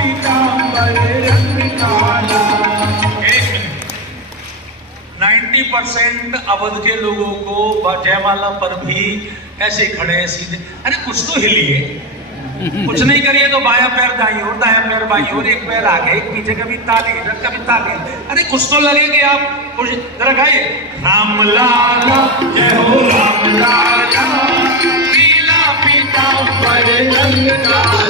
पीतांबर रंग काला। 90% अवध के लोगों को जयमाला पर भी ऐसे खड़े हैं सीधे। अरे कुछ तो हिलिए, कुछ नहीं करिए तो बायां पैर दाईं ओर, दायां पैर बाईं ओर, एक पैर आगे एक पीछे, कभी ताली इधर कभी ताली। अरे कुछ तो लगे कि आप कुछ जरा गाइए। राम लाला जय हो राम लाला, पीला पीतांबर रंग काला।